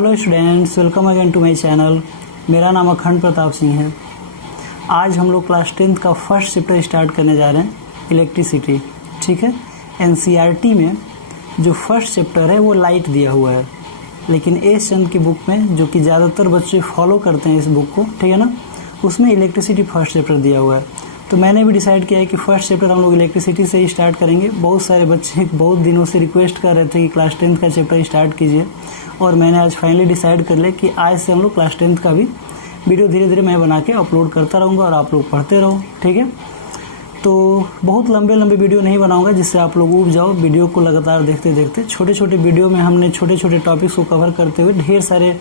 Hello students, welcome again to my channel. मेरा नाम अखंड प्रताप सिंह है। आज हम लोग क्लास 10th का फर्स्ट चैप्टर स्टार्ट करने जा रहे हैं, इलेक्ट्रिसिटी। ठीक है, एनसीईआरटी में जो फर्स्ट चैप्टर है वो लाइट दिया हुआ है, लेकिन एस चंद की बुक में, जो कि ज़्यादातर बच्चे फॉलो करते हैं इस बुक को, ठीक है ना, उसमें इलेक्ट्रिसिटी फर्स्ट चैप्टर दिया हुआ है। तो मैंने भी डिसाइड किया है कि फर्स्ट चैप्टर हम लोग इलेक्ट्रिसिटी से ही स्टार्ट करेंगे। बहुत सारे बच्चे बहुत दिनों से रिक्वेस्ट कर रहे थे कि क्लास 10th का चैप्टर स्टार्ट कीजिए, और मैंने आज फाइनली डिसाइड कर लिया कि आज से हम लोग क्लास 10th का भी वीडियो धीरे धीरे मैं बना के अपलोड करता रहूँगा और आप लोग पढ़ते रहो। ठीक है, तो बहुत लंबे वीडियो नहीं बनाऊंगा जिससे आप लोग ऊब जाओ। वीडियो को लगातार देखते देखते छोटे छोटे वीडियो में हमने छोटे छोटे टॉपिक्स को कवर करते हुए ढेर सारे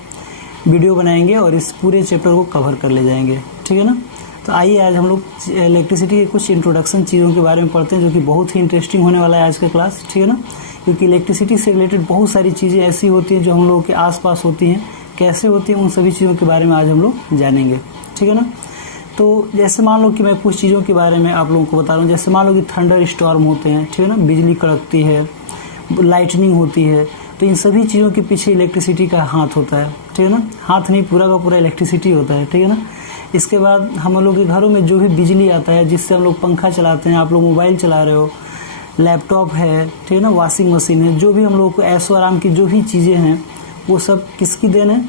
वीडियो बनाएंगे और इस पूरे चैप्टर को कवर कर ले जाएंगे। ठीक है ना, तो आइए आज हम लोग इलेक्ट्रिसिटी के कुछ इंट्रोडक्शन चीज़ों के बारे में पढ़ते हैं, जो कि बहुत ही इंटरेस्टिंग होने वाला है आज का क्लास। ठीक है ना, क्योंकि इलेक्ट्रिसिटी से रिलेटेड बहुत सारी चीज़ें ऐसी होती हैं जो हम लोगों के आसपास होती हैं, कैसे होती हैं, उन सभी चीज़ों के बारे में आज हम लोग जानेंगे। ठीक है ना, तो जैसे मान लो कि मैं कुछ चीज़ों के बारे में आप लोगों को बता रहा हूँ। जैसे मान लो कि थंडर स्टॉर्म होते हैं, ठीक है ना, बिजली कड़कती है, लाइटनिंग होती है, तो इन सभी चीज़ों के पीछे इलेक्ट्रिसिटी का हाथ होता है। ठीक है ना, हाथ नहीं, पूरा का पूरा इलेक्ट्रिसिटी होता है। ठीक है ना, इसके बाद हम लोग के घरों में जो भी बिजली आता है, जिससे हम लोग पंखा चलाते हैं, आप लोग मोबाइल चला रहे हो, लैपटॉप है, ठीक है ना, वॉशिंग मशीन है, जो भी हम लोग को ऐशो आराम की जो भी चीज़ें हैं वो सब किसकी देन है?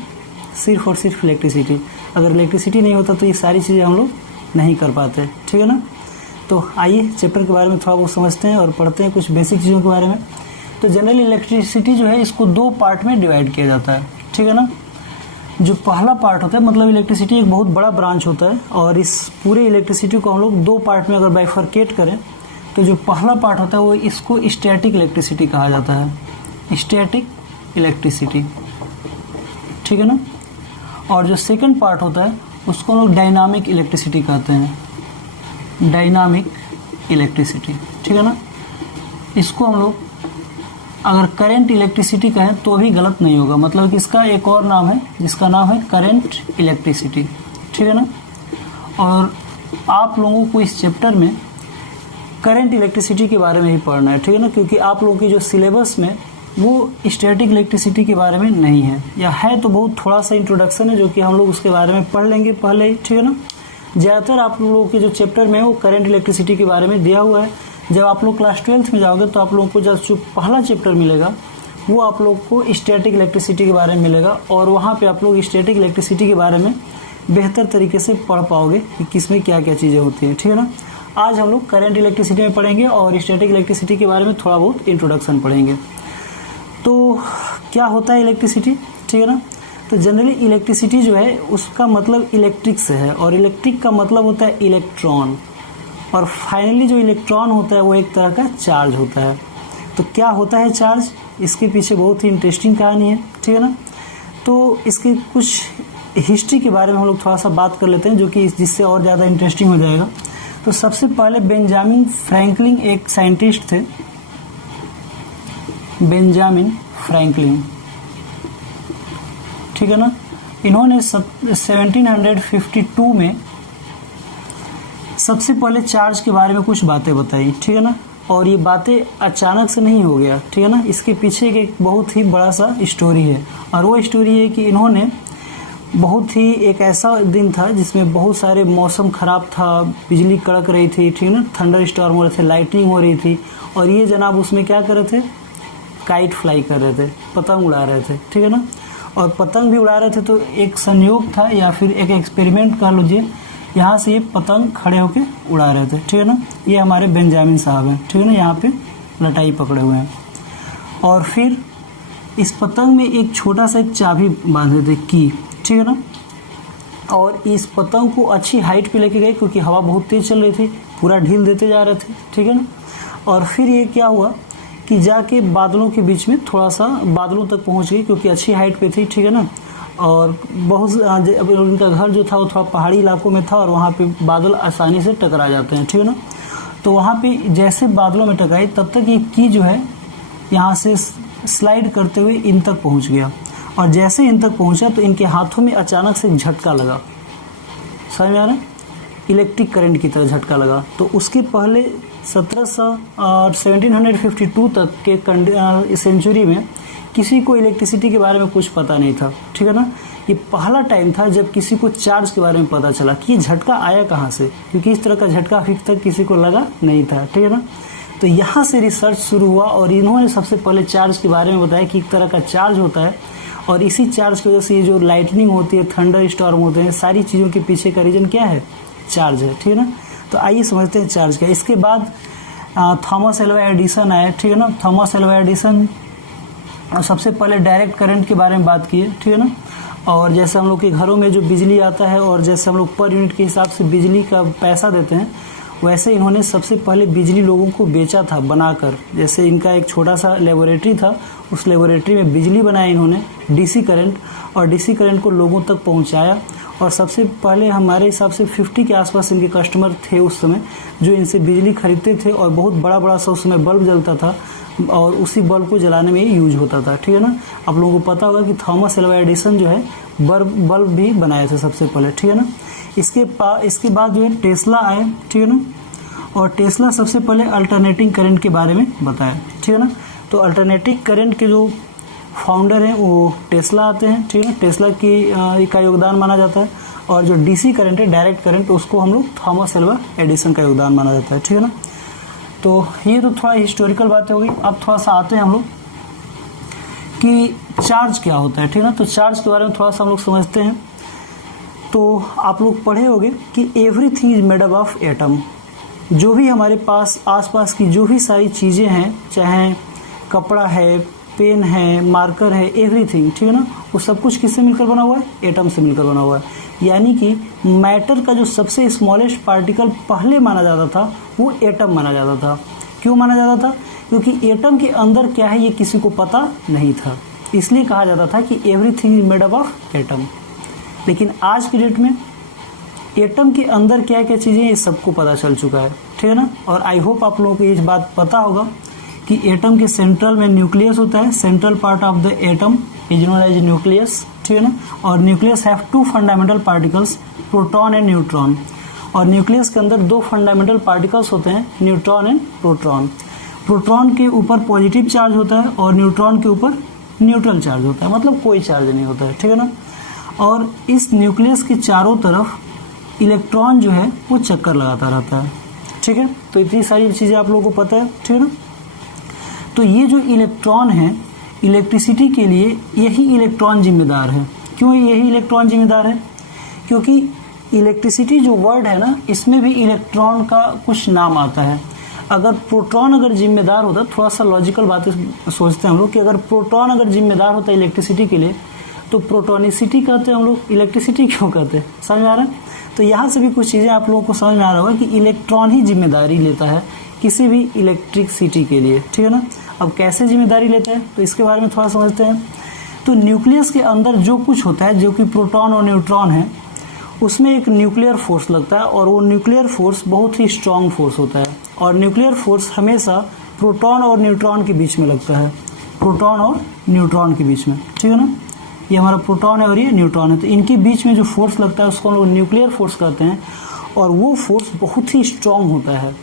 सिर्फ और सिर्फ इलेक्ट्रिसिटी। अगर इलेक्ट्रिसिटी नहीं होता तो ये सारी चीज़ें हम लोग नहीं कर पाते। ठीक है ना, तो आइए चैप्टर के बारे में थोड़ा बहुत समझते हैं और पढ़ते हैं कुछ बेसिक चीज़ों के बारे में। तो जनरली इलेक्ट्रिसिटी जो है इसको दो पार्ट में डिवाइड किया जाता है। ठीक है ना, जो पहला पार्ट होता है, मतलब इलेक्ट्रिसिटी एक बहुत बड़ा ब्रांच होता है, और इस पूरे इलेक्ट्रिसिटी को हम लोग दो पार्ट में अगर बाइफरकेट करें तो जो पहला पार्ट होता है वो इसको स्टैटिक इलेक्ट्रिसिटी कहा जाता है, स्टैटिक इलेक्ट्रिसिटी। ठीक है ना, और जो सेकंड पार्ट होता है उसको हम लोग डायनामिक इलेक्ट्रिसिटी कहते हैं, डायनामिक इलेक्ट्रिसिटी। ठीक है ना, इसको हम लोग अगर करंट इलेक्ट्रिसिटी कहें तो भी गलत नहीं होगा, मतलब कि इसका एक और नाम है जिसका नाम है करंट इलेक्ट्रिसिटी। ठीक है ना, और आप लोगों को इस चैप्टर में करंट इलेक्ट्रिसिटी के बारे में ही पढ़ना है। ठीक है ना, क्योंकि आप लोगों की जो सिलेबस में वो स्टैटिक इलेक्ट्रिसिटी के बारे में नहीं है, या है तो बहुत थोड़ा सा इंट्रोडक्शन है जो कि हम लोग उसके बारे में पढ़ लेंगे पहले ही। ठीक है ना, ज़्यादातर आप लोगों के जो चैप्टर में है वो करंट इलेक्ट्रिसिटी के बारे में दिया हुआ है। जब आप लोग क्लास 12th में जाओगे तो आप लोगों को जो पहला चैप्टर मिलेगा वो आप लोग को स्टैटिक इलेक्ट्रिसिटी के बारे में मिलेगा, और वहाँ पे आप लोग स्टैटिक इलेक्ट्रिसिटी के बारे में बेहतर तरीके से पढ़ पाओगे कि किसमें क्या क्या चीज़ें होती हैं। ठीक है ना, आज हम लोग करंट इलेक्ट्रिसिटी में पढ़ेंगे और स्टैटिक इलेक्ट्रिसिटी के बारे में थोड़ा बहुत इंट्रोडक्शन पढ़ेंगे। तो क्या होता है इलेक्ट्रिसिटी? ठीक है ना, तो जनरली इलेक्ट्रिसिटी जो है उसका मतलब इलेक्ट्रिक से है, और इलेक्ट्रिक का मतलब होता है इलेक्ट्रॉन, और फाइनली जो इलेक्ट्रॉन होता है वो एक तरह का चार्ज होता है। तो क्या होता है चार्ज? इसके पीछे बहुत ही इंटरेस्टिंग कहानी है। ठीक है ना, तो इसके कुछ हिस्ट्री के बारे में हम लोग थोड़ा सा बात कर लेते हैं, जो कि जिससे और ज़्यादा इंटरेस्टिंग हो जाएगा। तो सबसे पहले बेंजामिन फ्रैंकलिन एक साइंटिस्ट थे, बेंजामिन फ्रैंकलिन। ठीक है ना, इन्होंने 1752 में सबसे पहले चार्ज के बारे में कुछ बातें बताई। ठीक है ना, और ये बातें अचानक से नहीं हो गया। ठीक है ना, इसके पीछे एक बहुत ही बड़ा सा स्टोरी है, और वो स्टोरी है कि इन्होंने बहुत ही एक ऐसा दिन था जिसमें बहुत सारे मौसम ख़राब था, बिजली कड़क रही थी, ठीक है ना, थंडर स्टॉर्म हो रहे थे, लाइटनिंग हो रही थी, और ये जनाब उसमें क्या कर रहे थे? काइट फ्लाई कर रहे थे, पतंग उड़ा रहे थे। ठीक है ना, और पतंग भी उड़ा रहे थे तो एक संयोग था या फिर एक एक्सपेरिमेंट कह लीजिए, यहाँ से ये पतंग खड़े होके उड़ा रहे थे। ठीक है ना, ये हमारे बेंजामिन साहब हैं, ठीक है ना, यहाँ पे लटाई पकड़े हुए हैं, और फिर इस पतंग में एक छोटा सा एक चाबी बांधे थे, की। ठीक है ना, और इस पतंग को अच्छी हाइट पे लेके गए क्योंकि हवा बहुत तेज चल रही थी, पूरा ढील देते जा रहे थे। ठीक है ना, और फिर ये क्या हुआ कि जाके बादलों के बीच में थोड़ा सा बादलों तक पहुंच गई, क्योंकि अच्छी हाइट पे थी। ठीक है ना, और बहुत उनका घर जो था वो थोड़ा पहाड़ी इलाकों में था, और वहाँ पे बादल आसानी से टकरा जाते हैं। ठीक है ना, तो वहाँ पे जैसे बादलों में टकराई तब तक ये की जो है यहाँ से स्लाइड करते हुए इन तक पहुँच गया, और जैसे इन तक पहुँचा तो इनके हाथों में अचानक से झटका लगा। समझ में आ रहा है? इलेक्ट्रिक करंट की तरह झटका लगा। तो उसके पहले 1752 तक के सेंचुरी में किसी को इलेक्ट्रिसिटी के बारे में कुछ पता नहीं था, ठीक है ना। ये पहला टाइम था जब किसी को चार्ज के बारे में पता चला कि ये झटका आया कहाँ से, क्योंकि इस तरह का झटका अभी तक किसी को लगा नहीं था, ठीक है ना। तो यहाँ से रिसर्च शुरू हुआ और इन्होंने सबसे पहले चार्ज के बारे में बताया कि एक तरह का चार्ज होता है और इसी चार्ज की वजह से ये जो लाइटनिंग होती है, थंडर स्टॉर्म होते हैं, सारी चीज़ों के पीछे का रीजन क्या है, चार्ज है, ठीक है ना। तो आइए समझते हैं चार्ज क्या। इसके बाद थॉमस एल्वा एडिसन आए, ठीक है ना। थॉमस एल्वा एडिसन सबसे पहले डायरेक्ट करंट के बारे में बात किए, ठीक है ना। और जैसे हम लोग के घरों में जो बिजली आता है और जैसे हम लोग पर यूनिट के हिसाब से बिजली का पैसा देते हैं, वैसे इन्होंने सबसे पहले बिजली लोगों को बेचा था बनाकर। जैसे इनका एक छोटा सा लेबोरेटरी था, उस लेबोरेटरी में बिजली बनाया इन्होंने, डीसी करंट, और डीसी करंट को लोगों तक पहुंचाया। और सबसे पहले हमारे हिसाब से 50 के आसपास इनके कस्टमर थे उस समय, जो इनसे बिजली खरीदते थे और बहुत बड़ा बड़ा सा उस समय बल्ब जलता था और उसी बल्ब को जलाने में यूज होता था, ठीक है ना। आप लोगों को पता होगा कि थॉमस एल्वा एडिसन जो है बल्ब भी बनाए थे सबसे पहले, ठीक है ना। इसके बाद जो है टेस्ला आए, ठीक है ना। और टेस्ला सबसे पहले अल्टरनेटिंग करंट के बारे में बताया, ठीक है ना। तो अल्टरनेटिंग करंट के जो फाउंडर हैं वो टेस्ला आते हैं, ठीक है ना। टेस्ला का योगदान माना जाता है। और जो डीसी करंट है, डायरेक्ट करंट, उसको हम लोग थॉमस एल्वा एडिसन का योगदान माना जाता है, ठीक है ना। तो ये तो थोड़ा हिस्टोरिकल बातें हो गई। अब थोड़ा सा आते हैं हम लोग कि चार्ज क्या होता है, ठीक है ना। तो चार्ज के बारे में थोड़ा सा हम लोग समझते हैं। तो आप लोग पढ़े होंगे कि everything is made up of atom. जो भी हमारे पास आसपास की जो भी सारी चीज़ें हैं, चाहे कपड़ा है, पेन है, मार्कर है, एवरीथिंग, ठीक है ना, वो सब कुछ किससे मिलकर बना हुआ है, एटम से मिलकर बना हुआ है। यानी कि मैटर का जो सबसे स्मॉलेस्ट पार्टिकल पहले माना जाता था वो एटम माना जाता था। क्यों माना जाता था? क्योंकि एटम के अंदर क्या है ये किसी को पता नहीं था, इसलिए कहा जाता था कि everything is made up of atom. लेकिन आज की डेट में एटम के अंदर क्या क्या चीज़ें ये सबको पता चल चुका है, ठीक है ना। और आई होप आप लोगों को ये बात पता होगा कि एटम के सेंट्रल में न्यूक्लियस होता है। Central part of the atom is known as nucleus, ठीक है ना। और nucleus have 2 fundamental particles, proton and neutron. और न्यूक्लियस के अंदर 2 फंडामेंटल पार्टिकल्स होते हैं, न्यूट्रॉन एंड प्रोटॉन। प्रोटॉन के ऊपर पॉजिटिव चार्ज होता है और न्यूट्रॉन के ऊपर न्यूट्रल चार्ज होता है, मतलब कोई चार्ज नहीं होता है, ठीक है ना। और इस न्यूक्लियस के चारों तरफ इलेक्ट्रॉन जो है वो चक्कर लगाता रहता है, ठीक है। तो इतनी सारी चीज़ें आप लोगों को पता है, ठीक है ना। तो ये जो इलेक्ट्रॉन है, इलेक्ट्रिसिटी के लिए यही इलेक्ट्रॉन जिम्मेदार है। क्यों यही इलेक्ट्रॉन जिम्मेदार है? क्योंकि इलेक्ट्रिसिटी जो वर्ड है ना, इसमें भी इलेक्ट्रॉन का कुछ नाम आता है। अगर प्रोटॉन अगर जिम्मेदार होता, थोड़ा सा लॉजिकल बातें सोचते हैं हम लोग कि अगर प्रोटॉन अगर जिम्मेदार होता इलेक्ट्रिसिटी के लिए, तो प्रोटोनिसिटी कहते हैं हम लोग, इलेक्ट्रिसिटी क्यों कहते हैं? समझ में आ रहा है? तो यहाँ से भी कुछ चीज़ें आप लोगों को समझ में आ रहा होगा कि इलेक्ट्रॉन ही जिम्मेदारी लेता है किसी भी इलेक्ट्रिसिटी के लिए, ठीक है ना। अब कैसे जिम्मेदारी लेता है तो इसके बारे में थोड़ा समझते हैं। तो न्यूक्लियस के अंदर जो कुछ होता है, जो कि प्रोटॉन और न्यूट्रॉन है, उसमें एक न्यूक्लियर फोर्स लगता है और वो न्यूक्लियर फोर्स बहुत ही स्ट्रॉन्ग फोर्स होता है। और न्यूक्लियर फोर्स हमेशा प्रोटॉन और न्यूट्रॉन के बीच में लगता है, प्रोटॉन और न्यूट्रॉन के बीच में, ठीक है ना। ये हमारा प्रोटॉन है और ये न्यूट्रॉन है, तो इनके बीच में जो फोर्स लगता है उसको हम लोग न्यूक्लियर फोर्स कहते हैं। और वो फोर्स बहुत ही स्ट्रॉन्ग होता है,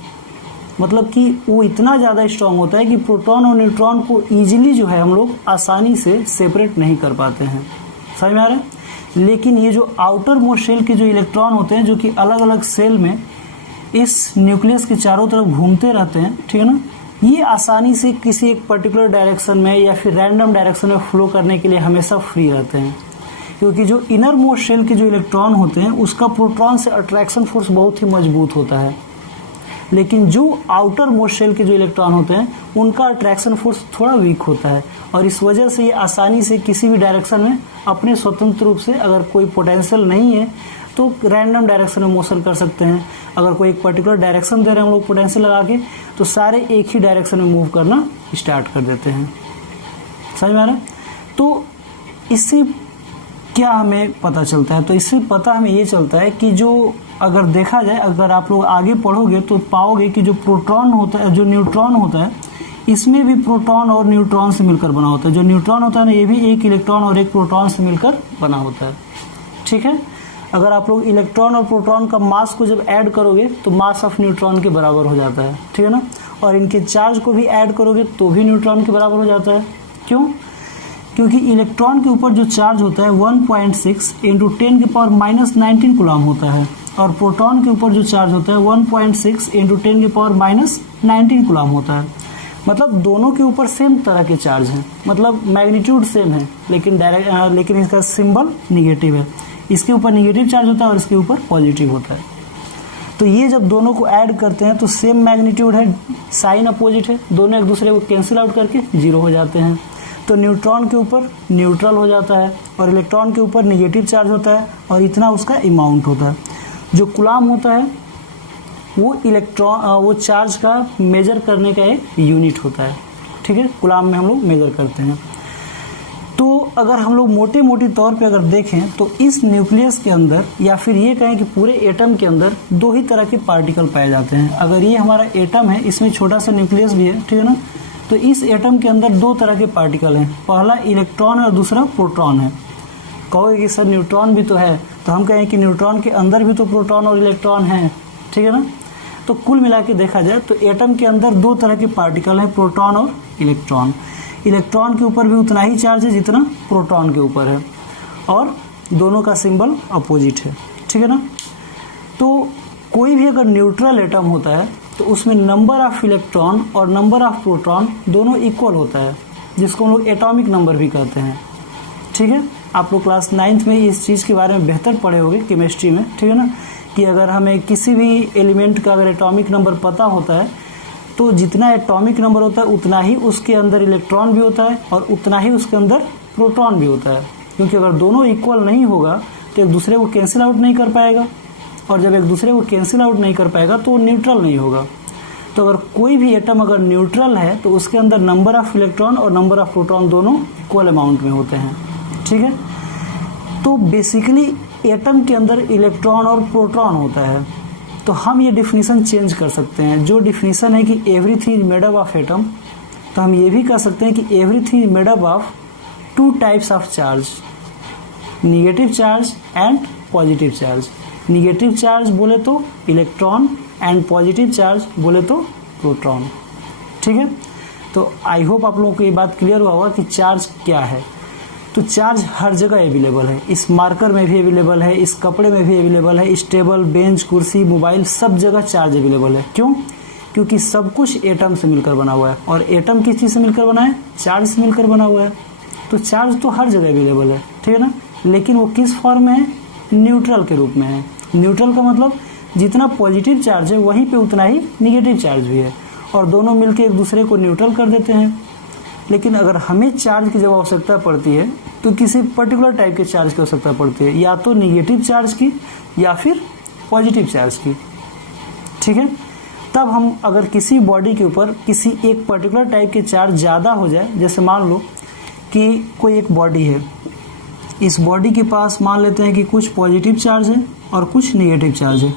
मतलब कि वो इतना ज़्यादा स्ट्रॉन्ग होता है कि प्रोटॉन और न्यूट्रॉन को ईजिली जो है हम लोग आसानी से सेपरेट नहीं कर पाते हैं। समझ में आ रहा है? लेकिन ये जो आउटर मोस्ट शेल के जो इलेक्ट्रॉन होते हैं, जो कि अलग अलग सेल में इस न्यूक्लियस के चारों तरफ घूमते रहते हैं, ठीक है ना, ये आसानी से किसी एक पर्टिकुलर डायरेक्शन में या फिर रैंडम डायरेक्शन में फ्लो करने के लिए हमेशा फ्री रहते हैं। क्योंकि जो इनर मोस्ट शेल के जो इलेक्ट्रॉन होते हैं उसका प्रोटॉन से अट्रैक्शन फोर्स बहुत ही मजबूत होता है, लेकिन जो आउटर मोस्ट शेल के जो इलेक्ट्रॉन होते हैं उनका अट्रैक्शन फोर्स थोड़ा वीक होता है। और इस वजह से ये आसानी से किसी भी डायरेक्शन में अपने स्वतंत्र रूप से, अगर कोई पोटेंशियल नहीं है तो रैंडम डायरेक्शन में मोशन कर सकते हैं। अगर कोई एक पर्टिकुलर डायरेक्शन दे रहे हैं हम लोग पोटेंशियल लगा के, तो सारे एक ही डायरेक्शन में मूव करना स्टार्ट कर देते हैं। समझ में आ रहा है? तो इससे क्या हमें पता चलता है? तो इससे पता हमें ये चलता है कि जो अगर देखा जाए, अगर आप लोग आगे पढ़ोगे तो पाओगे कि जो प्रोटॉन होता है, जो न्यूट्रॉन होता है, इसमें भी प्रोटॉन और न्यूट्रॉन से मिलकर बना होता है। जो न्यूट्रॉन होता है ना, ये भी एक इलेक्ट्रॉन और एक प्रोटॉन से मिलकर बना होता है, ठीक है। अगर आप लोग इलेक्ट्रॉन और प्रोटॉन का मास को जब ऐड करोगे तो मास ऑफ न्यूट्रॉन के बराबर हो जाता है, ठीक है ना। और इनके चार्ज को भी ऐड करोगे तो भी न्यूट्रॉन के बराबर हो जाता है। क्यों? क्योंकि इलेक्ट्रॉन के ऊपर जो चार्ज होता है 1.6 इंटू 10⁻⁻19 कूलम होता है, और प्रोटॉन के ऊपर जो चार्ज होता है 1.6 इंटू 10⁻⁻19 कूलम होता है। मतलब दोनों के ऊपर सेम तरह के चार्ज हैं, मतलब मैग्नीट्यूड सेम है, लेकिन इसका सिंबल निगेटिव है। इसके ऊपर निगेटिव चार्ज होता है और इसके ऊपर पॉजिटिव होता है। तो ये जब दोनों को ऐड करते हैं तो सेम मैग्नीट्यूड है, साइन अपोजिट है, दोनों एक दूसरे को कैंसिल आउट करके जीरो हो जाते हैं। तो न्यूट्रॉन के ऊपर न्यूट्रल हो जाता है और इलेक्ट्रॉन के ऊपर निगेटिव चार्ज होता है, और इतना उसका अमाउंट होता है। जो कूलम होता है वो चार्ज का मेजर करने का एक यूनिट होता है, ठीक है। कूलम में हम लोग मेजर करते हैं। तो अगर हम लोग मोटे तौर पे अगर देखें तो इस न्यूक्लियस के अंदर, या फिर ये कहें कि पूरे एटम के अंदर दो ही तरह के पार्टिकल पाए जाते हैं। अगर ये हमारा एटम है, इसमें छोटा सा न्यूक्लियस भी है, ठीक है ना। तो इस एटम के अंदर दो तरह के पार्टिकल हैं, पहला इलेक्ट्रॉन और दूसरा प्रोटॉन है। कहोगे कि सर न्यूट्रॉन भी तो है, तो हम कहें कि न्यूट्रॉन के अंदर भी तो प्रोटॉन और इलेक्ट्रॉन हैं, ठीक है ना। तो कुल मिला के देखा जाए तो एटम के अंदर दो तरह के पार्टिकल हैं, प्रोटॉन और इलेक्ट्रॉन। इलेक्ट्रॉन के ऊपर भी उतना ही चार्ज है जितना प्रोटॉन के ऊपर है, और दोनों का सिंबल अपोजिट है, ठीक है ना। तो कोई भी अगर न्यूट्रल एटम होता है तो उसमें नंबर ऑफ इलेक्ट्रॉन और नंबर ऑफ प्रोटॉन दोनों इक्वल होता है, जिसको हम लोग एटॉमिक नंबर भी कहते हैं, ठीक है। आप लोग क्लास 9th में इस चीज़ के बारे में बेहतर पढ़े होंगे केमिस्ट्री में, ठीक है ना, कि अगर हमें किसी भी एलिमेंट का अगर एटॉमिक नंबर पता होता है तो जितना एटॉमिक नंबर होता है उतना ही उसके अंदर इलेक्ट्रॉन भी होता है और उतना ही उसके अंदर प्रोटॉन भी होता है। क्योंकि अगर दोनों इक्वल नहीं होगा तो एक दूसरे को कैंसिल आउट नहीं कर पाएगा, और जब एक दूसरे को कैंसिल आउट नहीं कर पाएगा तो वो न्यूट्रल नहीं होगा। तो अगर कोई भी एटम अगर न्यूट्रल है तो उसके अंदर नंबर ऑफ इलेक्ट्रॉन और नंबर ऑफ प्रोटॉन दोनों इक्वल अमाउंट में होते हैं, ठीक है। तो बेसिकली एटम के अंदर इलेक्ट्रॉन और प्रोटॉन होता है। तो हम ये डिफिनीशन चेंज कर सकते हैं। जो डिफिनीशन है कि everything is made up of atom, तो हम ये भी कह सकते हैं कि everything is made up of to types of charge, negative charge and positive charge. Negative charge बोले तो इलेक्ट्रॉन एंड पॉजिटिव चार्ज बोले तो प्रोटॉन, ठीक है। तो आई होप आप लोगों को ये बात क्लियर हुआ होगा कि चार्ज क्या है। तो चार्ज हर जगह अवेलेबल है, इस मार्कर में भी अवेलेबल है, इस कपड़े में भी अवेलेबल है, इस टेबल, बेंच, कुर्सी, मोबाइल, सब जगह चार्ज अवेलेबल है। क्यों? क्योंकि सब कुछ एटम से मिलकर बना हुआ है, और एटम किस चीज़ से मिलकर बना है? चार्ज से मिलकर बना हुआ है। तो चार्ज तो हर जगह अवेलेबल है, ठीक है ना। लेकिन वो किस फॉर्म में है? न्यूट्रल के रूप में है। न्यूट्रल का मतलब जितना पॉजिटिव चार्ज है वहीं पे उतना ही निगेटिव चार्ज भी है, और दोनों मिलकर एक दूसरे को न्यूट्रल कर देते हैं। लेकिन अगर हमें चार्ज की जब आवश्यकता पड़ती है तो किसी पर्टिकुलर टाइप के चार्ज की आवश्यकता पड़ती है, या तो निगेटिव चार्ज की या फिर पॉजिटिव चार्ज की, ठीक है। तब हम अगर किसी बॉडी के ऊपर किसी एक पर्टिकुलर टाइप के चार्ज ज़्यादा हो जाए, जैसे मान लो कि कोई एक बॉडी है, इस बॉडी के पास मान लेते हैं कि कुछ पॉजिटिव चार्ज है और कुछ निगेटिव चार्ज है,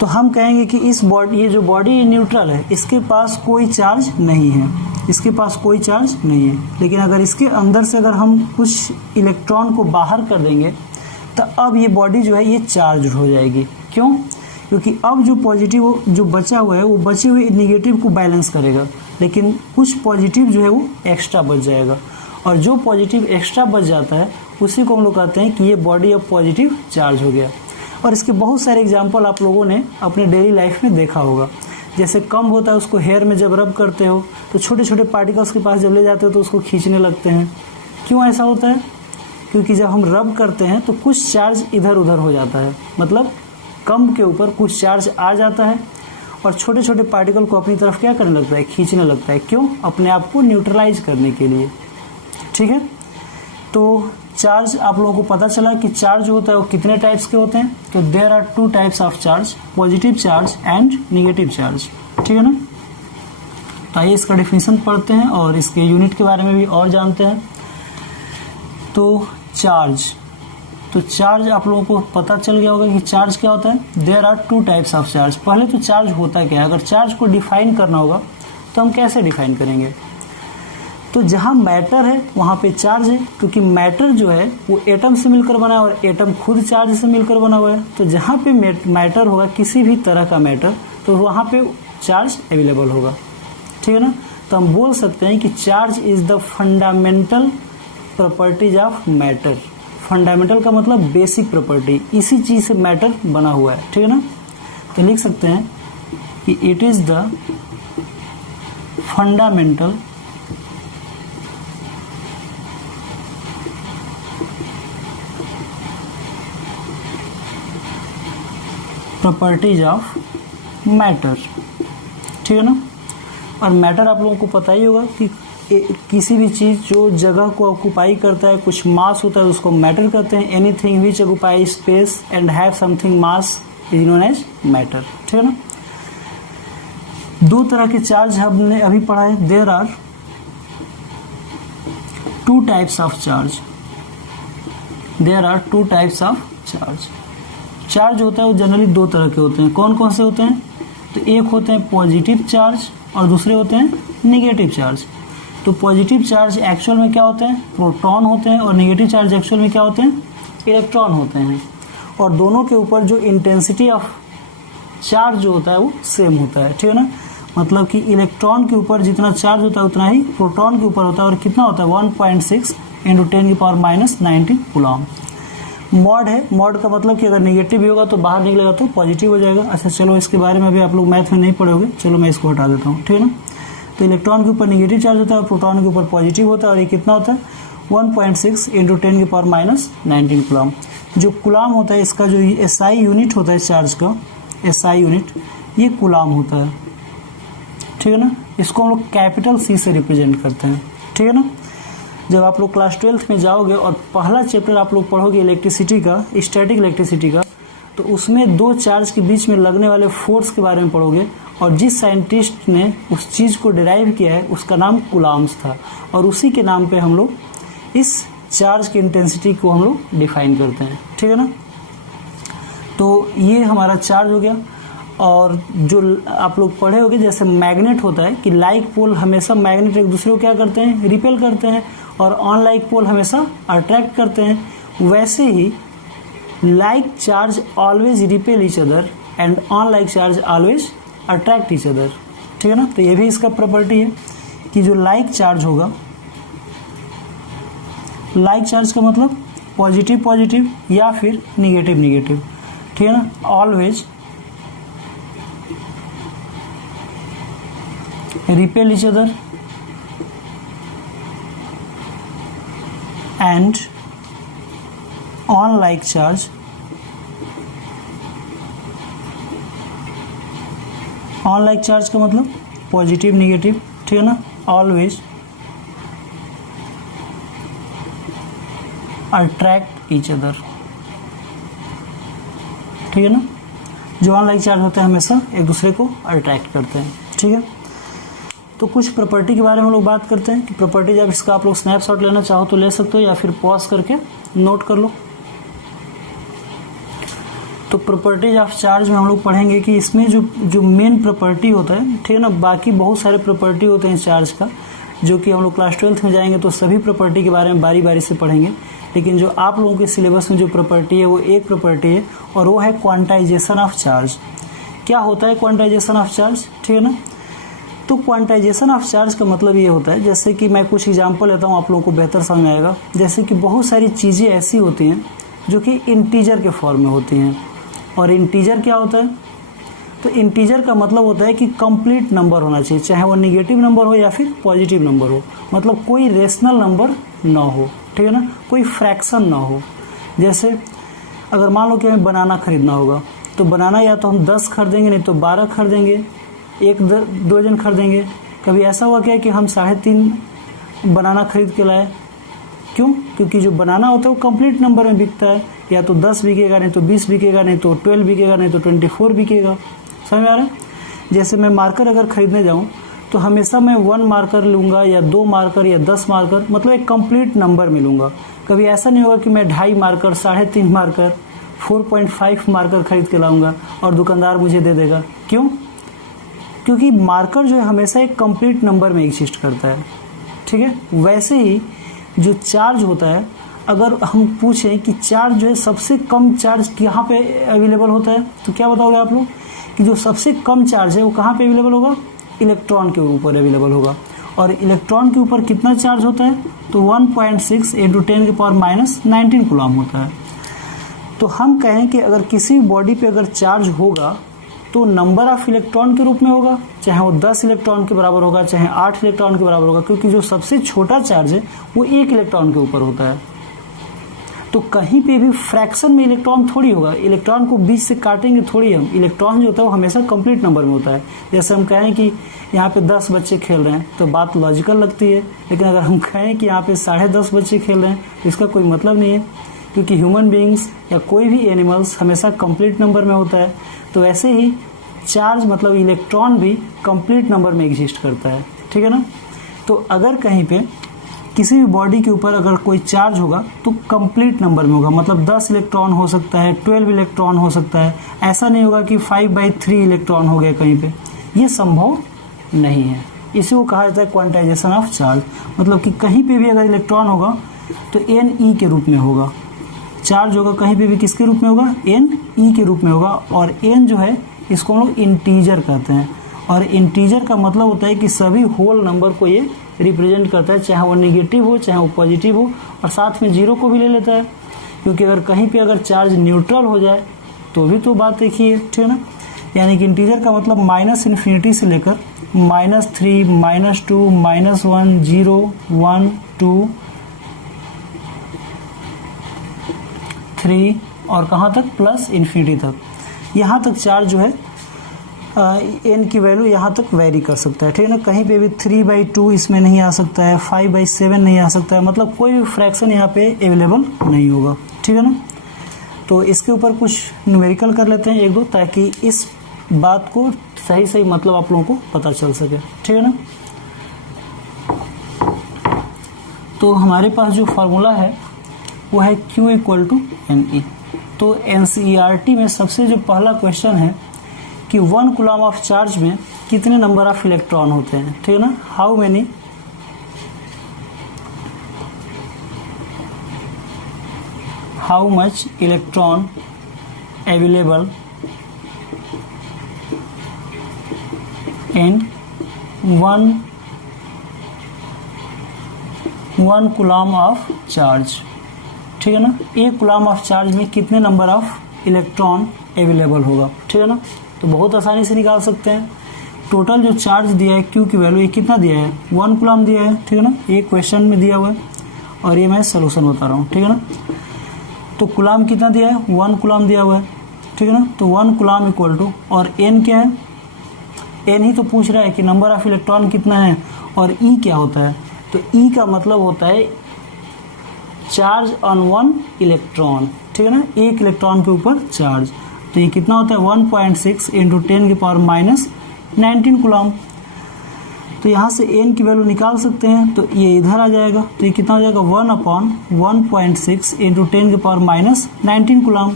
तो हम कहेंगे कि इस बॉडी, ये जो बॉडी न्यूट्रल है, इसके पास कोई चार्ज नहीं है, इसके पास कोई चार्ज नहीं है। लेकिन अगर इसके अंदर से अगर हम कुछ इलेक्ट्रॉन को बाहर कर देंगे तो अब ये बॉडी जो है ये चार्ज हो जाएगी। क्यों? क्योंकि अब जो पॉजिटिव जो बचा हुआ है वो बचे हुए निगेटिव को बैलेंस करेगा, लेकिन कुछ पॉजिटिव जो है वो एक्स्ट्रा बच जाएगा, और जो पॉजिटिव एक्स्ट्रा बच जाता है उसी को हम लोग कहते हैं कि ये बॉडी अब पॉजिटिव चार्ज हो गया। और इसके बहुत सारे एग्जाम्पल आप लोगों ने अपने डेली लाइफ में देखा होगा। जैसे कम होता है उसको हेयर में जब रब करते हो तो छोटे छोटे पार्टिकल्स के पास जब ले जाते हो तो उसको खींचने लगते हैं। क्यों ऐसा होता है? क्योंकि जब हम रब करते हैं तो कुछ चार्ज इधर उधर हो जाता है, मतलब कम के ऊपर कुछ चार्ज आ जाता है और छोटे छोटे पार्टिकल को अपनी तरफ क्या करने लगता है? खींचने लगता है। क्यों? अपने आप को न्यूट्रलाइज करने के लिए, ठीक है। तो चार्ज आप लोगों को पता चला कि चार्ज होता है वो कितने टाइप्स के होते हैं। तो there are two types of charge, positive charge and negative charge, ठीक है ना। तो आइए इसका डेफिनेशन पढ़ते हैं और इसके यूनिट के बारे में भी और जानते हैं। तो चार्ज आप लोगों को पता चल गया होगा कि चार्ज क्या होता है। There are two types of charge. पहले तो चार्ज होता क्या है? अगर चार्ज को डिफाइन करना होगा तो हम कैसे डिफाइन करेंगे? तो जहाँ मैटर है वहाँ पे चार्ज है, क्योंकि मैटर जो है वो एटम से मिलकर बना है और एटम खुद चार्ज से मिलकर बना हुआ है। तो जहाँ पे मैटर होगा, किसी भी तरह का मैटर, तो वहाँ पे चार्ज अवेलेबल होगा, ठीक है ना। तो हम बोल सकते हैं कि charge is the fundamental properties of matter. Fundamental का मतलब बेसिक प्रॉपर्टी, इसी चीज से मैटर बना हुआ है, ठीक है ना। तो लिख सकते हैं कि it is the fundamental properties of matter, ठीक है ना। और मैटर आप लोगों को पता ही होगा कि किसी भी चीज़ जो जगह को ऑक्यूपाई करता है, कुछ मास होता है, उसको मैटर कहते हैं। Anything which occupy space and have something mass is known as matter, ठीक है ना। दो तरह के चार्ज हमने अभी पढ़ा है। There are two types of charge. There are two types of charge. Charge होता है वो जनरली दो तरह के होते हैं। कौन कौन से होते हैं? तो एक होते हैं पॉजिटिव चार्ज और दूसरे होते हैं निगेटिव चार्ज। तो पॉजिटिव चार्ज एक्चुअल में क्या होते हैं? प्रोटॉन होते हैं। और निगेटिव चार्ज एक्चुअल में क्या होते हैं? इलेक्ट्रॉन होते हैं। और दोनों के ऊपर जो इंटेंसिटी ऑफ चार्ज जो होता है वो सेम होता है, ठीक है ना। मतलब कि इलेक्ट्रॉन के ऊपर जितना चार्ज होता है उतना ही प्रोटॉन के ऊपर होता है। और कितना होता है? 1.6 × 10⁻⁻⁹ कूलम। मॉड है। मॉड का मतलब कि अगर निगेटिव भी होगा तो बाहर निकलेगा तो पॉजिटिव हो जाएगा। अच्छा चलो, इसके बारे में भी आप लोग मैथ में नहीं पढ़ोगे, चलो मैं इसको हटा देता हूँ, ठीक है ना। तो इलेक्ट्रॉन के ऊपर निगेटिव चार्ज होता है और प्रोटॉन के ऊपर पॉजिटिव होता है। और ये कितना होता है? 1.6 × 10⁻⁻⁹ कूलम। जो कूलम होता है, इसका जो एसआई यूनिट होता है चार्ज का, एसआई यूनिट, ये कूलम होता है, ठीक है ना। इसको हम लोग कैपिटल सी से रिप्रेजेंट करते हैं, ठीक है ना। जब आप लोग क्लास 12th में जाओगे और पहला चैप्टर आप लोग पढ़ोगे इलेक्ट्रिसिटी का, स्टैटिक इलेक्ट्रिसिटी का, तो उसमें दो चार्ज के बीच में लगने वाले फोर्स के बारे में पढ़ोगे। और जिस साइंटिस्ट ने उस चीज़ को डिराइव किया है उसका नाम कूलम्स था। और उसी के नाम पे हम लोग इस चार्ज की इंटेंसिटी को हम लोग डिफाइन करते हैं, ठीक है ना। तो ये हमारा चार्ज हो गया। और जो आप लोग पढ़े होंगे जैसे मैग्नेट होता है कि लाइक पोल हमेशा मैग्नेट एक दूसरे को क्या करते हैं? रिपेल करते हैं। और अनलाइक पोल हमेशा अट्रैक्ट करते हैं। वैसे ही like charge always repel each other and unlike charge always attract each other, ठीक है ना। तो ये भी इसका प्रॉपर्टी है कि जो लाइक चार्ज होगा, लाइक चार्ज का मतलब पॉजिटिव पॉजिटिव या फिर निगेटिव निगेटिव, ठीक है ना। Always repel each other and unlike charge unlike charge का मतलब पॉजिटिव निगेटिव, ठीक है ना। ऑलवेज अट्रैक्ट ईच अदर, ठीक है ना। जो अनलाइक चार्ज होते हैं हमेशा एक दूसरे को अट्रैक्ट करते हैं, ठीक है। तो कुछ प्रॉपर्टी के बारे में हम लोग बात करते हैं कि प्रॉपर्टी जब इसका आप लोग स्नैपशॉट लेना चाहो तो ले सकते हो या फिर पॉज करके नोट कर लो। तो प्रॉपर्टीज ऑफ चार्ज में हम लोग पढ़ेंगे कि इसमें जो मेन प्रॉपर्टी होता है, ठीक है ना। बाकी बहुत सारे प्रॉपर्टी होते हैं चार्ज का, जो कि हम लोग क्लास 12th में जाएंगे तो सभी प्रॉपर्टी के बारे में बारी बारी से पढ़ेंगे। लेकिन जो आप लोगों के सिलेबस में जो प्रॉपर्टी है वो एक प्रॉपर्टी है और वो है क्वांटाइजेशन ऑफ चार्ज। क्या होता है क्वांटाइजेशन ऑफ चार्ज, ठीक है ना। तो क्वांटाइजेशन ऑफ चार्ज का मतलब ये होता है, जैसे कि मैं कुछ एग्जांपल लेता हूँ आप लोगों को बेहतर समझ आएगा। जैसे कि बहुत सारी चीज़ें ऐसी होती हैं जो कि इंटीजर के फॉर्म में होती हैं। और इंटीजर क्या होता है? तो इंटीजर का मतलब होता है कि कंप्लीट नंबर होना चाहिए, चाहे वो निगेटिव नंबर हो या फिर पॉजिटिव नंबर हो। मतलब कोई रेशनल नंबर ना हो, ठीक है ना, कोई फ्रैक्शन ना हो। जैसे अगर मान लो कि हमें बनाना खरीदना होगा तो बनाना या तो हम 10 खरीदेंगे, नहीं तो 12 खरीदेंगे, एक दर्जन खरीदेंगे। कभी ऐसा हुआ क्या कि हम 3.5 बनाना खरीद के लाए? क्यों? क्योंकि जो बनाना होता है वो कंप्लीट नंबर में बिकता है। या तो 10 बिकेगा, नहीं तो 20 बिकेगा, नहीं तो 12 बिकेगा, नहीं तो 24 बिकेगा। समझ में आ रहा है? जैसे मैं मार्कर अगर खरीदने जाऊँ तो हमेशा मैं 1 मार्कर लूँगा या 2 मार्कर या 10 मार्कर, मतलब एक कंप्लीट नंबर में लूँगा। कभी ऐसा नहीं होगा कि मैं 2.5 मार्कर, 3.5 मार्कर, 4.5 मार्कर खरीद के लाऊंगा और दुकानदार मुझे दे देगा। क्यों? क्योंकि मार्कर जो है हमेशा एक कंप्लीट नंबर में एग्जिस्ट करता है, ठीक है। वैसे ही जो चार्ज होता है, अगर हम पूछें कि चार्ज जो है सबसे कम चार्ज कहाँ पे अवेलेबल होता है, तो क्या बताओगे आप लोग कि जो सबसे कम चार्ज है वो कहाँ पे अवेलेबल होगा? इलेक्ट्रॉन के ऊपर अवेलेबल होगा। और इलेक्ट्रॉन के ऊपर कितना चार्ज होता है, तो 1.6 इंटू 10⁻⁹ कूलम होता है। तो हम कहें कि अगर किसी बॉडी पे अगर चार्ज होगा तो नंबर ऑफ इलेक्ट्रॉन के रूप में होगा, चाहे वो 10 इलेक्ट्रॉन के बराबर होगा, चाहे 8 इलेक्ट्रॉन के बराबर होगा, क्योंकि जो सबसे छोटा चार्ज है वो 1 इलेक्ट्रॉन के ऊपर होता है। तो कहीं पे भी फ्रैक्शन में इलेक्ट्रॉन थोड़ी होगा, इलेक्ट्रॉन को बीच से काटेंगे थोड़ी हम, इलेक्ट्रॉन जो होता है वो हमेशा कंप्लीट नंबर में होता है। जैसे हम कहें कि यहाँ पे 10 बच्चे खेल रहे हैं तो बात लॉजिकल लगती है, लेकिन अगर हम कहें कि यहाँ पे 10.5 बच्चे खेल रहे हैं तो इसका कोई मतलब नहीं है, क्योंकि ह्यूमन बीइंग्स या कोई भी एनिमल्स हमेशा कंप्लीट नंबर में होता है। तो वैसे ही चार्ज मतलब इलेक्ट्रॉन भी कंप्लीट नंबर में एग्जिस्ट करता है, ठीक है ना। तो अगर कहीं पे किसी भी बॉडी के ऊपर अगर कोई चार्ज होगा तो कंप्लीट नंबर में होगा, मतलब 10 इलेक्ट्रॉन हो सकता है, 12 इलेक्ट्रॉन हो सकता है, ऐसा नहीं होगा कि 5/3 इलेक्ट्रॉन हो गया कहीं पे, ये संभव नहीं है। इसी को कहा जाता है क्वांटाइजेशन ऑफ चार्ज, मतलब कि कहीं पे भी अगर इलेक्ट्रॉन होगा तो Ne के रूप में होगा, चार्ज होगा कहीं पे भी किसके रूप में होगा, Ne के रूप में होगा। और n जो है इसको हम लोग इंटीजर कहते हैं, और इंटीजर का मतलब होता है कि सभी होल नंबर को ये रिप्रेजेंट करता है, चाहे वो नेगेटिव हो चाहे वो पॉजिटिव हो, और साथ में जीरो को भी ले लेता है, क्योंकि अगर कहीं पे अगर चार्ज न्यूट्रल हो जाए तो भी तो बात एक ही है, ठीक है ना। यानी कि इंटीजर का मतलब -∞ से लेकर -3, -2, -1, 0, 1, 2, 3 और कहाँ तक +∞ तक, यहाँ तक चार्ज जो है n की वैल्यू यहाँ तक वेरी कर सकता है, ठीक है ना। कहीं पे भी 3/2 इसमें नहीं आ सकता है, 5/7 नहीं आ सकता है, मतलब कोई भी फ्रैक्शन यहाँ पे अवेलेबल नहीं होगा, ठीक है ना। तो इसके ऊपर कुछ न्यूमेरिकल कर लेते हैं 1-2, ताकि इस बात को सही मतलब आप लोगों को पता चल सके, ठीक है ना। तो हमारे पास जो फार्मूला है वो है Q = Ne। तो NCERT में सबसे जो पहला क्वेश्चन है कि 1 कूलम ऑफ चार्ज में कितने नंबर ऑफ इलेक्ट्रॉन होते हैं, ठीक है ना। How much electron available in 1 coulomb of charge, ठीक है ना। 1 कूलम ऑफ चार्ज में कितने नंबर ऑफ इलेक्ट्रॉन अवेलेबल होगा, ठीक है ना। तो बहुत आसानी से निकाल सकते हैं। टोटल जो चार्ज दिया है Q की वैल्यू ये कितना दिया है, 1 कूलम दिया है, ठीक है ना। एक क्वेश्चन में दिया हुआ है और ये मैं सोल्यूशन बता रहा हूँ, ठीक है ना। तो कूलम कितना दिया है, 1 कूलम दिया हुआ है, ठीक है ना। तो 1 कूलम = और n क्या है, n ही तो पूछ रहा है कि नंबर ऑफ इलेक्ट्रॉन कितना है, और E क्या होता है, तो E का मतलब होता है चार्ज ऑन 1 इलेक्ट्रॉन, ठीक है ना, 1 इलेक्ट्रॉन के ऊपर चार्ज। तो ये कितना होता है 1.6 इंटू 10⁻⁹ कूलम। तो यहाँ से n की वैल्यू निकाल सकते हैं, तो ये इधर आ जाएगा, तो ये कितना हो जाएगा 1/1.6 इंटू 10⁻⁹ कूलम,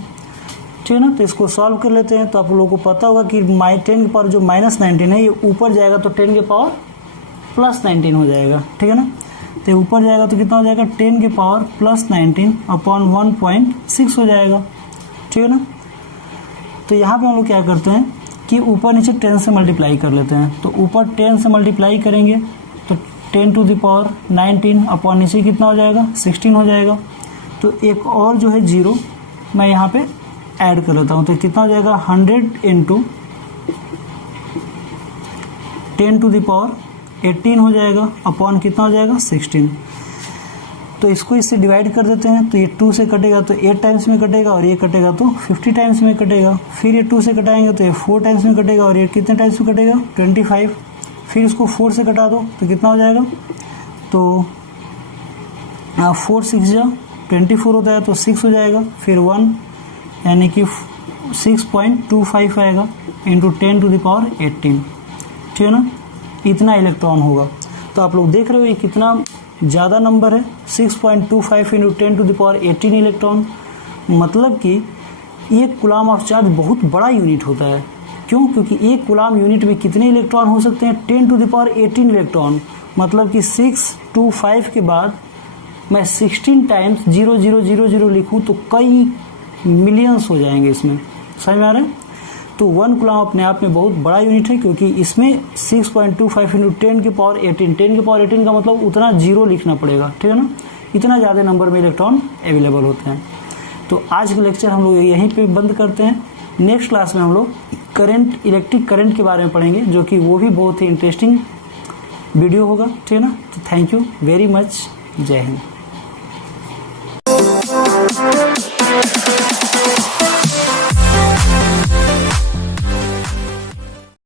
ठीक है ना। तो इसको सॉल्व कर लेते हैं। तो आप लोगों को पता होगा कि 10 जो -19 है ये ऊपर जाएगा तो 10⁻+19 हो जाएगा, ठीक है ना। तो ऊपर जाएगा तो कितना हो जाएगा 10⁻+19 अपॉन 1.6 हो जाएगा, ठीक है ना। तो यहाँ पे हम लोग क्या करते हैं कि ऊपर नीचे 10 से मल्टीप्लाई कर लेते हैं। तो ऊपर 10 से मल्टीप्लाई करेंगे तो 10⁻19 अपॉन नीचे कितना हो जाएगा 16 हो जाएगा। तो एक और जो है 0 मैं यहाँ पे ऐड कर लेता हूँ, तो कितना हो जाएगा 100 इंटू 10⁻18 हो जाएगा अपॉन कितना हो जाएगा 16। तो इसको इससे डिवाइड कर देते हैं, तो ये 2 से कटेगा तो 8 टाइम्स में कटेगा, और ये कटेगा तो 50 टाइम्स में कटेगा। फिर ये 2 से कटाएंगे तो ये 4 टाइम्स में कटेगा, और ये कितने टाइम्स में कटेगा 25। फिर इसको 4 से कटा दो तो कितना हो जाएगा, तो 4 6 24 होता है तो 6 हो जाएगा, फिर 1 यानी कि 6.25 आएगा इंटू 10⁻18, ठीक है ना। इतना इलेक्ट्रॉन होगा। तो आप लोग देख रहे हो ये कितना ज़्यादा नंबर है, 6.25 इंटू 10⁻18 इलेक्ट्रॉन। मतलब कि 1 कूलम ऑफ चार्ज बहुत बड़ा यूनिट होता है। क्यों? क्योंकि 1 कूलम यूनिट में कितने इलेक्ट्रॉन हो सकते हैं 10⁻18 इलेक्ट्रॉन। मतलब कि 625 के बाद मैं 16 टाइम्स 0000 लिखूँ तो कई मिलियंस हो जाएंगे इसमें, समझ में आ रहा है। तो 1 कूलम अपने आप में बहुत बड़ा यूनिट है, क्योंकि इसमें 6.25 × 10 की पावर 18, 10 की पावर 18 का मतलब उतना जीरो लिखना पड़ेगा, ठीक है ना, इतना ज़्यादा नंबर में इलेक्ट्रॉन अवेलेबल होते हैं। तो आज का लेक्चर हम लोग यहीं पे बंद करते हैं। नेक्स्ट क्लास में हम लोग करंट, इलेक्ट्रिक करंट के बारे में पढ़ेंगे, जो कि वो भी बहुत ही इंटरेस्टिंग वीडियो होगा, ठीक है ना। तो थैंक यू वेरी मच, जय हिंद।